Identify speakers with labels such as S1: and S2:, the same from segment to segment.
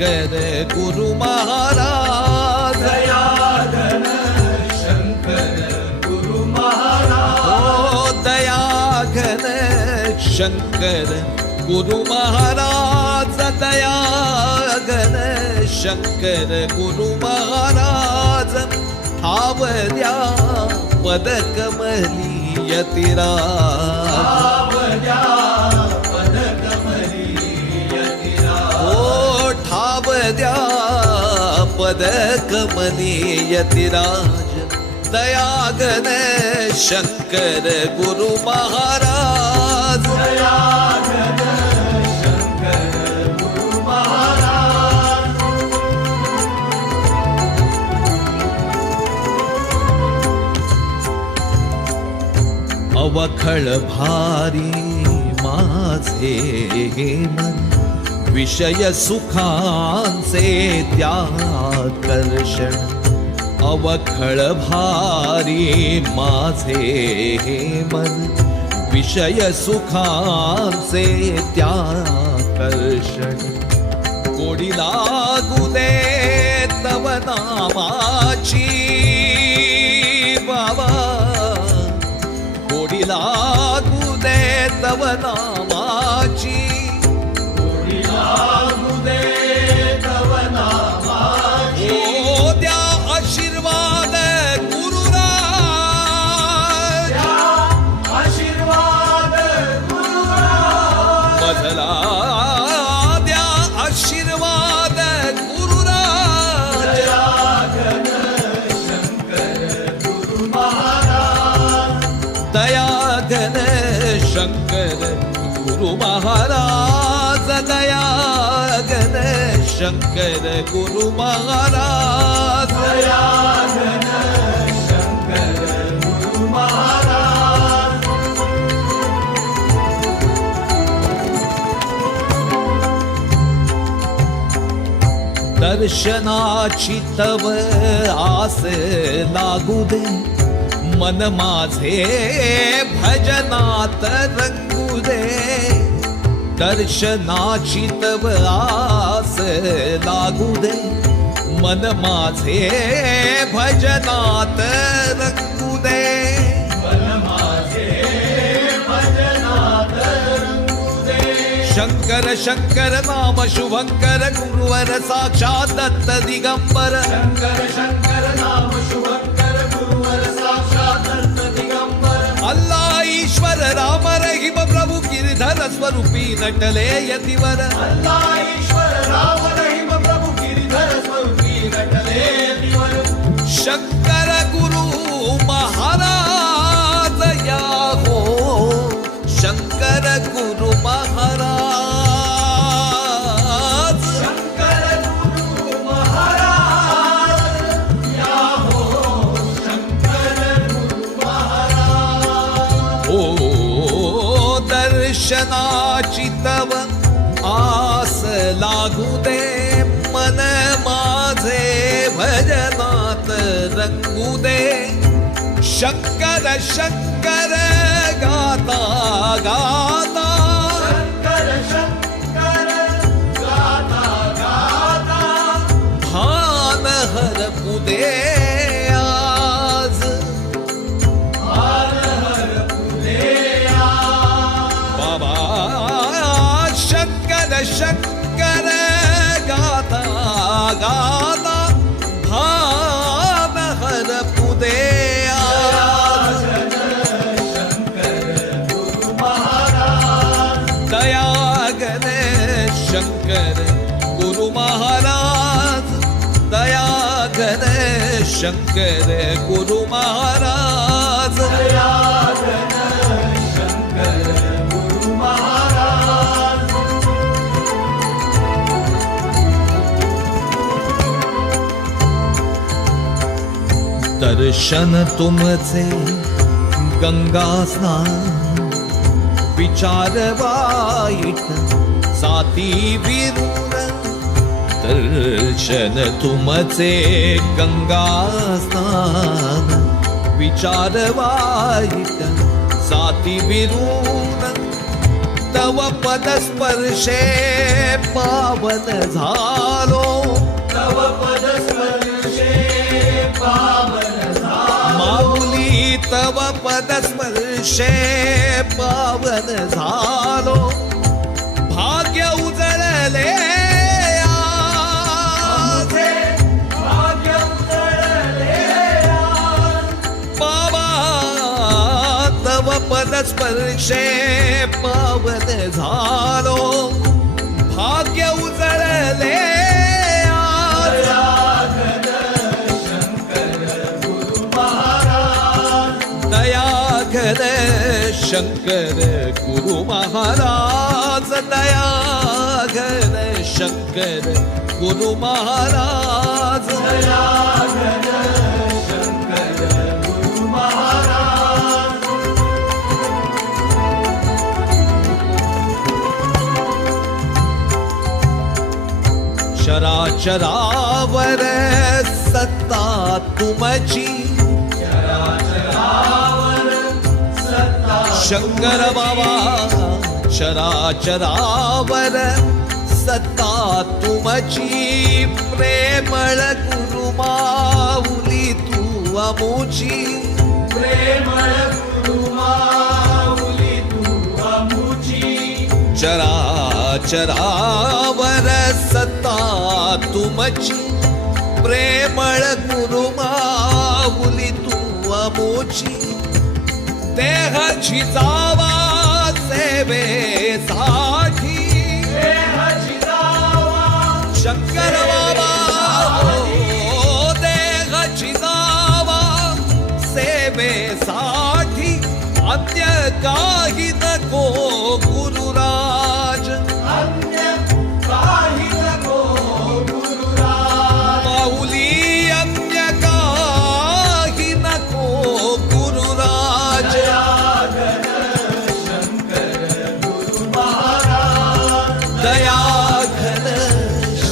S1: शंकर गुरु महाराज।
S2: दयाधन शंकर गुरु महाराज।
S1: ओ दया घन शंकर गुरु महाराज। दया घन शंकर गुरु महाराज। ठावल्या पदकमली यतिराज।
S2: पदकमली
S1: यतिराज दयागन शंकर गुरु महाराज।
S2: शंकर गुरु महाराज
S1: अवखळ भारी माझे मन विषय सुखांचे त्याकर्षण अवखळ भारी माझे हे मन विषय सुखांचे त्याकर्षण. गोडी लागू ಶಂಕರ ಗುರು ಮಹಾರಾಜ
S2: ದಯಾಗನ ಶಂಕರ ಗುರು ಮಹಾರಾಜ
S1: दर्शनाची तव आस लागू दे. मन माझे भजनात रंगू दे. दर्शनाची तव आस लागू दे. मन माझे भजनात रंगू दे.
S2: मन माझे भजनात रंगू दे.
S1: शंकर शंकर नाम शुभंकर गुरुवर साक्षात दत्त दिगंबर.
S2: शंकर शंकर नाम शुभंकर गुरुवर साक्षात दत्त दिगंबर.
S1: अल्लाह ईश्वर राम रहीम प्रभु गिरधर स्वरूपी नटले यतिवर.
S2: अल्लाह ईश्वर राम
S1: शंकर गुरु महाराज या हो शंकर गुरु महाराज
S2: शंकर गुरु महाराज या हो शंकर गुरु महाराज
S1: ओ दर्शनाची तव आस लागू दे मन माझे भजनात रंगू दे शंकर शंकर गाता गाता।
S2: शंकर गुरु महाराज
S1: दया कर शंकर गुरु महाराज।
S2: गुरु महाराज।
S1: दर्शन तुमचे गंगा स्नान विचार वाईट साती विरूर दर्शन तुमचे गंगा स्नान. विचार वाईट साती विरूर तव पदस्पर्शे पावन झालो.
S2: तव पद स्पर्शे पावन झालो.
S1: माऊली तव पदस्पर्शे पावन झालो. वर्षे पावन झालो. भाग्य उजळले दयाघर शंकर गुरु महाराज. दयाघर शंकर गुरु महाराज. चराचरावर सत्ता तुमची. शंकर बाबा चराचरावर सत्ता तुमची. प्रेमळ गुरु माऊली तू अमुची.
S2: प्रेमळ गुरु माऊली तू अमुची.
S1: चराचरावर सत्ता तुमची प्रेमळ गुरु माऊली तू अमुची देहाची जावा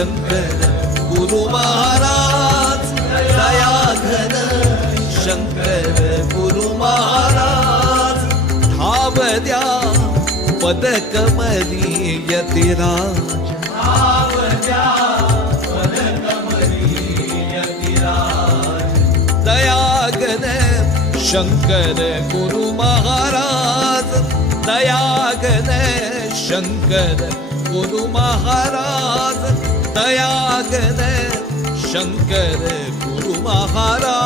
S1: शंकर गुरु महाराज दयाघन शंकर गुरु महाराज ठाव द्या पदकमली यतिराज। दयागन शंकर गुरु महाराज। दयागन शंकर गुरु महाराज। याग शङ्कर गुरुमहाराज